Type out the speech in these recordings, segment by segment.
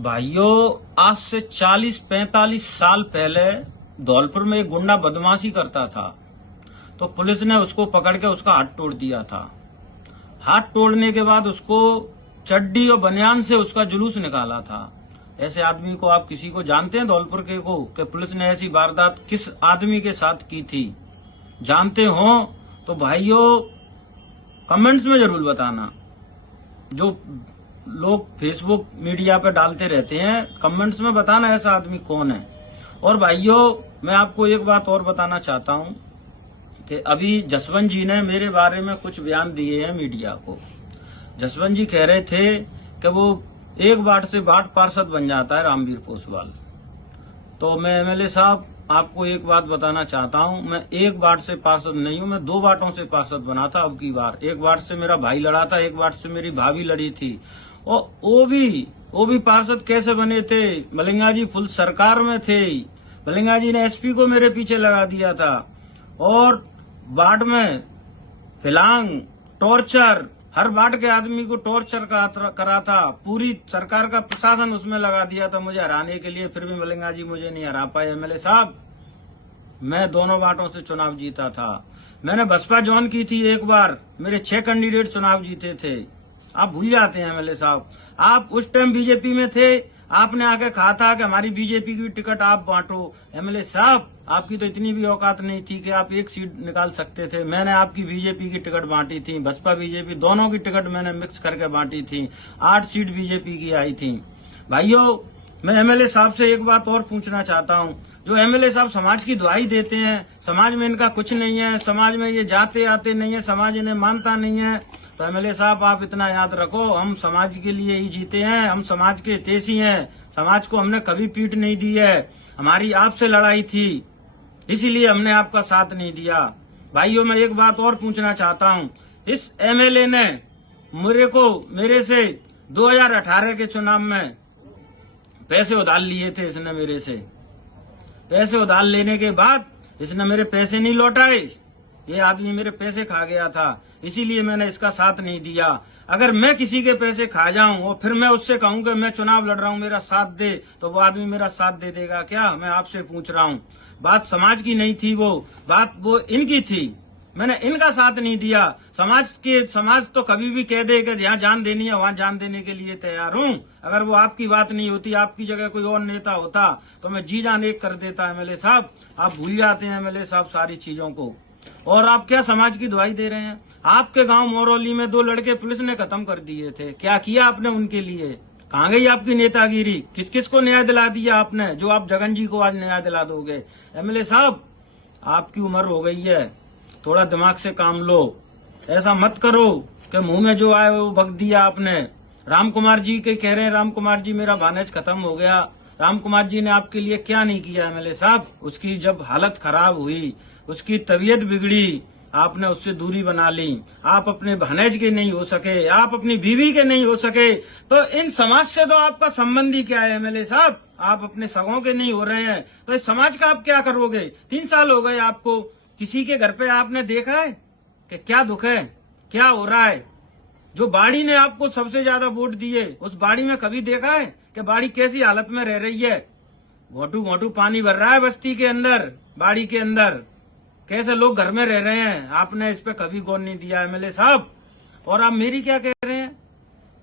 भाइयों, आज से 40-45 साल पहले धौलपुर में एक गुंडा बदमाशी करता था, तो पुलिस ने उसको पकड़ के उसका हाथ तोड़ दिया था। हाथ तोड़ने के बाद उसको चड्डी और बनियान से उसका जुलूस निकाला था। ऐसे आदमी को आप किसी को जानते हैं धौलपुर के को कि पुलिस ने ऐसी वारदात किस आदमी के साथ की थी? जानते हो तो भाइयों कमेंट्स में जरूर बताना। जो लोग फेसबुक मीडिया पे डालते रहते हैं, कमेंट्स में बताना ऐसा आदमी कौन है। और भाइयों, मैं आपको एक बात और बताना चाहता हूं कि अभी जसवंत जी ने मेरे बारे में कुछ बयान दिए हैं मीडिया को। जसवंत जी कह रहे थे कि वो एक वार्ड से वार्ड पार्षद बन जाता है रामवीर पोसवाल। तो मैं एमएलए साहब आपको एक बात बताना चाहता हूं, मैं एक वार्ड से पार्षद नहीं हूं, मैं 2 वार्डों से पार्षद बना था। अब की बार एक वार्ड से मेरा भाई लड़ा था, एक वार्ड से मेरी भाभी लड़ी थी। और वो भी पार्षद कैसे बने थे? मलिंगा जी फुल सरकार में थे। मलिंगा जी ने एसपी को मेरे पीछे लगा दिया था और वार्ड में फिलांग टॉर्चर, हर वार्ड के आदमी को टॉर्चर करा था। पूरी सरकार का प्रशासन उसमें लगा दिया था मुझे हराने के लिए, फिर भी मलिंगा जी मुझे नहीं हरा पाए। एमएलए साहब, मैं दोनों वार्डों से चुनाव जीता था। मैंने बसपा ज्वाइन की थी एक बार, मेरे 6 कैंडिडेट चुनाव जीते थे। आप भूल जाते हैं एमएलए साहब, आप उस टाइम बीजेपी में थे, आपने आके कहा था कि हमारी बीजेपी की टिकट आप बांटो। एमएलए साहब, आपकी तो इतनी भी औकात नहीं थी कि आप एक सीट निकाल सकते थे। मैंने आपकी बीजेपी की टिकट बांटी थी, बसपा बीजेपी दोनों की टिकट मैंने मिक्स करके बांटी थी। 8 सीट बीजेपी की आई थी। भाइयों, मैं एमएलए साहब से एक बात और पूछना चाहता हूं। जो एमएलए साहब समाज की दुआई देते हैं, समाज में इनका कुछ नहीं है, समाज में ये जाते आते नहीं है, समाज इन्हें मानता नहीं है, तो एमएलए साहब आप इतना याद रखो, हम समाज के लिए ही जीते हैं, हम समाज के हितैषी हैं। समाज को हमने कभी पीट नहीं दी है, हमारी आपसे लड़ाई थी, इसीलिए हमने आपका साथ नहीं दिया। भाइयों, मैं एक बात और पूछना चाहता हूं। इस एमएलए ने मेरे से 2018 के चुनाव में पैसे उधार लिए थे। इसने मेरे से पैसे उधार लेने के बाद इसने मेरे पैसे नहीं लौटाए। ये आदमी मेरे पैसे खा गया था, इसीलिए मैंने इसका साथ नहीं दिया। अगर मैं किसी के पैसे खा जाऊं और फिर मैं उससे कहूं कि मैं चुनाव लड़ रहा हूं, मेरा साथ दे, तो वो आदमी मेरा साथ दे देगा क्या? मैं आपसे पूछ रहा हूं। बात समाज की नहीं थी, बात वो इनकी थी। मैंने इनका साथ नहीं दिया। समाज तो कभी भी कह दे कि जहाँ जान देनी है वहां जान देने के लिए तैयार हूं। अगर वो आपकी बात नहीं होती, आपकी जगह कोई और नेता होता, तो मैं जी जान एक कर देता। एमएलए साहब, आप भूल जाते हैं एमएलए साहब सारी चीजों को। और आप क्या समाज की दुआई दे रहे हैं? आपके गांव मोरौली में 2 लड़के पुलिस ने खत्म कर दिए थे। क्या किया आपने उनके लिए? कहाँ गई आपकी नेतागिरी? किस किस को न्याय दिला दिया आपने, जो आप जगन जी को आज न्याय दिला दोगे? एमएलए साहब, आपकी उम्र हो गई है, थोड़ा दिमाग से काम लो। ऐसा मत करो कि मुंह में जो आए वो बक दिया आपने। राम कुमार जी के कह रहे हैं, राम कुमार जी मेरा भानेज खत्म हो गया। राम कुमार जी ने आपके लिए क्या नहीं किया एमएलए साहब? उसकी जब हालत खराब हुई, उसकी तबीयत बिगड़ी, आपने उससे दूरी बना ली। आप अपने भानेज के नहीं हो सके, आप अपनी बीवी के नहीं हो सके, तो इन समाज से तो आपका संबंध ही क्या है एमएलए साहब? आप अपने सगों के नहीं हो रहे हैं, तो इस समाज का आप क्या करोगे? 3 साल हो गए आपको, किसी के घर पे आपने देखा है कि क्या दुख है, क्या हो रहा है? जो बाड़ी ने आपको सबसे ज्यादा वोट दिए, उस बाड़ी में कभी देखा है कि बाड़ी कैसी हालत में रह रही है? घोटू घोटू पानी भर रहा है बस्ती के अंदर, बाड़ी के अंदर। कैसे लोग घर में रह रहे हैं, आपने इस पे कभी गौर नहीं दिया एमएलए साहब। और आप मेरी क्या कह रहे हैं?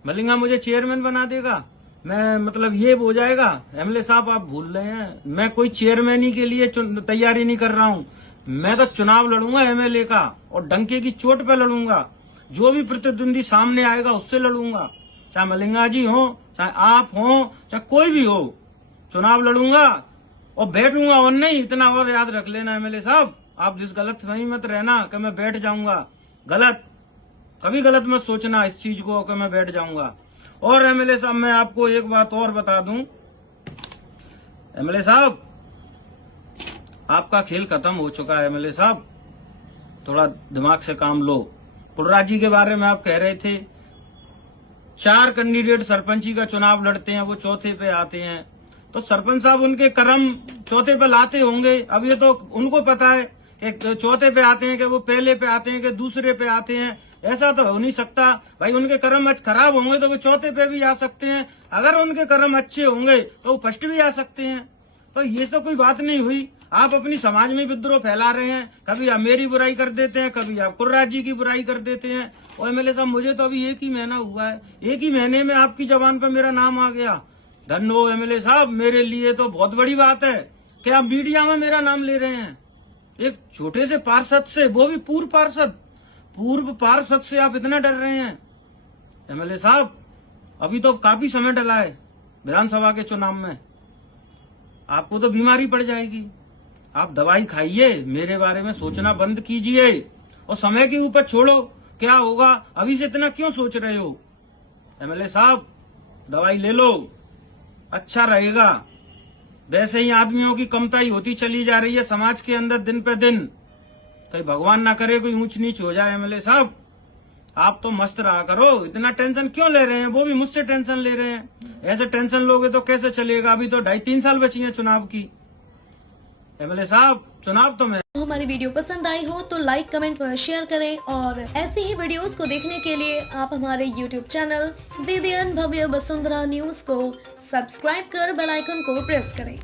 मलिंगा मुझे चेयरमैन बना देगा, मैं मतलब ये हो जाएगा? एमएलए साहब, आप भूल रहे हैं, मैं कोई चेयरमैनी के लिए तैयारी नहीं कर रहा हूं। मैं तो चुनाव लड़ूंगा एमएलए का, और डंके की चोट पे लड़ूंगा। जो भी प्रतिद्वंदी सामने आएगा उससे लड़ूंगा, चाहे मलिंगा जी हो, चाहे आप हो, चाहे कोई भी हो। चुनाव लड़ूंगा और बैठूंगा, और नहीं, इतना और याद रख लेना एमएलए साहब, आप जिस गलत फहमी मत रहना कि मैं बैठ जाऊंगा। कभी गलत मत सोचना इस चीज को कि मैं बैठ जाऊंगा। और एमएलए साहब, मैं आपको एक बात और बता दूं। एमएलए साहब, आपका खेल खत्म हो चुका है एमएलए साहब, थोड़ा दिमाग से काम लो। पुलराज जी के बारे में आप कह रहे थे, 4 कैंडिडेट सरपंची का चुनाव लड़ते हैं, वो चौथे पे आते हैं, तो सरपंच साहब उनके कर्म चौथे पे लाते होंगे। अब ये तो उनको पता है कि चौथे पे आते हैं कि वो पहले पे आते हैं कि दूसरे पे आते हैं। ऐसा तो हो नहीं सकता भाई। उनके कर्म आज खराब होंगे तो वो चौथे पे भी आ सकते हैं, अगर उनके कर्म अच्छे होंगे तो वो फर्स्ट भी आ सकते हैं। तो ये तो कोई बात नहीं हुई। आप अपनी समाज में विद्रोह फैला रहे हैं, कभी आप मेरी बुराई कर देते हैं, कभी आप कुर्राज जी की बुराई कर देते हैं। और एमएलए साहब मुझे तो अभी 1 ही महीना हुआ है, 1 ही महीने में आपकी जबान पर मेरा नाम आ गया। धन्य हो एमएलए साहब, मेरे लिए तो बहुत बड़ी बात है कि आप मीडिया में मेरा नाम ले रहे हैं। एक छोटे से पार्षद से, वो भी पूर्व पार्षद से आप इतना डर रहे हैं। एमएलए साहब अभी तो काफी समय डला है विधानसभा के चुनाव में, आपको तो बीमारी पड़ जाएगी। आप दवाई खाइए, मेरे बारे में सोचना बंद कीजिए और समय के ऊपर छोड़ो, क्या होगा अभी से इतना क्यों सोच रहे हो। एमएलए साहब दवाई ले लो, अच्छा रहेगा। वैसे ही आदमियों की कमताई होती चली जा रही है समाज के अंदर दिन पे दिन, कहीं भगवान ना करे कोई ऊंच नीच हो जाए। एमएलए साहब आप तो मस्त रहा करो, इतना टेंशन क्यों ले रहे हैं। वो भी मुझसे टेंशन ले रहे हैं, ऐसे टेंशन लोगे तो कैसे चलेगा। अभी तो 2.5-3 साल बची हैं चुनाव की। एमएलए साहब चुनाव तो मैं हमारी वीडियो पसंद आई हो तो लाइक, कमेंट व शेयर करें और ऐसी ही वीडियोस को देखने के लिए आप हमारे यूट्यूब चैनल BBN भव्य वसुंधरा न्यूज को सब्सक्राइब कर बेल आइकन को प्रेस करें।